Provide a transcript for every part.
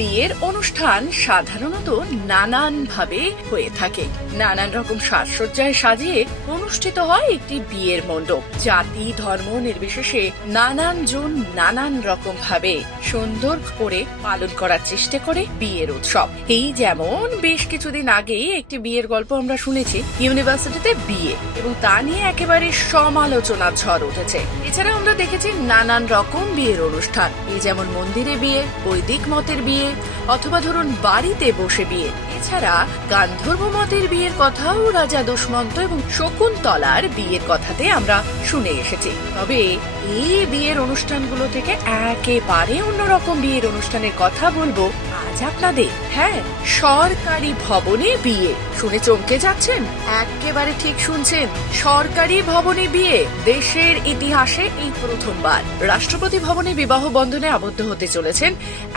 বিয়ের অনুষ্ঠান সাধারণত নানানভাবে হয়ে থাকে। নানান রকম সাজসজ্জায় সাজিয়ে অনুষ্ঠিত হয় একটি বিয়ের মণ্ডপ। জাতি ধর্ম নির্বিশেষে নানান জন নানান রকম ভাবে সুন্দর করে পালন করার চেষ্টা করে বিয়ের উৎসব। এই যেমন বেশ কিছুদিন আগে একটি বিয়ের গল্প আমরা শুনেছি, ইউনিভার্সিটিতে বিয়ে, এবং তা নিয়ে একেবারে সমালোচনার ঝড় উঠেছে। এছাড়া আমরা দেখেছি নানান রকম বিয়ের অনুষ্ঠান, এই যেমন মন্দিরে বিয়ে, বৈদিক মতের বিয়ে, অথবা ধরুন বাড়িতে বসে বিয়ে। এছাড়া গান্ধর্ব মতের বিয়ের কথাও রাজা দুষ্মন্ত এবং শকুন্তলার বিয়ের কথাতে আমরা শুনে এসেছি। তবে এই বিয়ের অনুষ্ঠানগুলো থেকে একেবারে অন্যরকম বিয়ের অনুষ্ঠানের কথা বলবো আজ আপনাদের। হ্যাঁ, সরকারি ভবনে বিয়ে। শুনে চমকে যাচ্ছেন? একেবারে ঠিক শুনছেন, সরকারি ভবনে বিয়ে। দেশের ইতিহাসে এই প্রথমবার রাষ্ট্রপতি ভবনে বিবাহ বন্ধনে আবদ্ধ হতে চলেছেন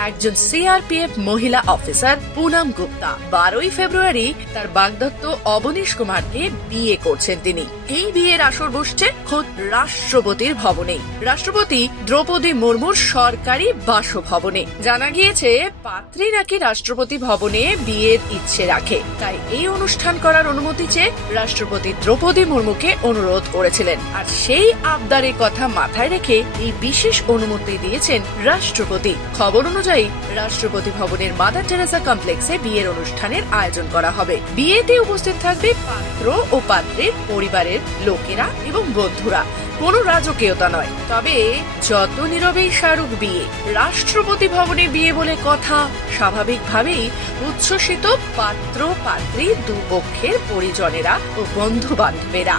একজন সিআরপিএফ মহিলা অফিসার পুনম গুপ্তা। 12ই ফেব্রুয়ারি তার বাগদত্ত অবনীশ কুমারকে বিয়ে করছেন তিনি। এই বিয়ের আসর বসছে খোদ রাষ্ট্রপতির ভবনে, রাষ্ট্রপতি দ্রৌপদী মুর্মুর সরকারি বাসভবনে। জানা গিয়েছে পাত্রী নাকি রাষ্ট্রপতি ভবনে বিয়ের ইচ্ছে রাখে, তাই এই অনুষ্ঠান করার অনুমতি চেয়ে রাষ্ট্রপতি দ্রৌপদী মুর্মুকে অনুরোধ করেছিলেন। আর সেই আবদারের কথা মাথায় রেখে এই বিশেষ অনুমতি দিয়েছেন রাষ্ট্রপতি। খবর অনুযায়ী রাষ্ট্রপতি ভবনের মাদার টেরেসা কমপ্লেক্সে বিয়ের অনুষ্ঠানের আয়োজন করা হবে। বিয়েতে উপস্থিত থাকবে পাত্র ও পাত্রের পরিবারের লোকেরা এবং বন্ধুরা। কোনো রাজকীয়তা নয়, তবে যত নীরবেই শাহরুখ বিয়ে, রাষ্ট্রপতি ভবনে বিয়ে বলে কথা। স্বাভাবিকভাবেই উচ্ছ্বসিত পাত্র পাত্রী দুপক্ষের পরিজনেরা ও বন্ধু বান্ধবেরা।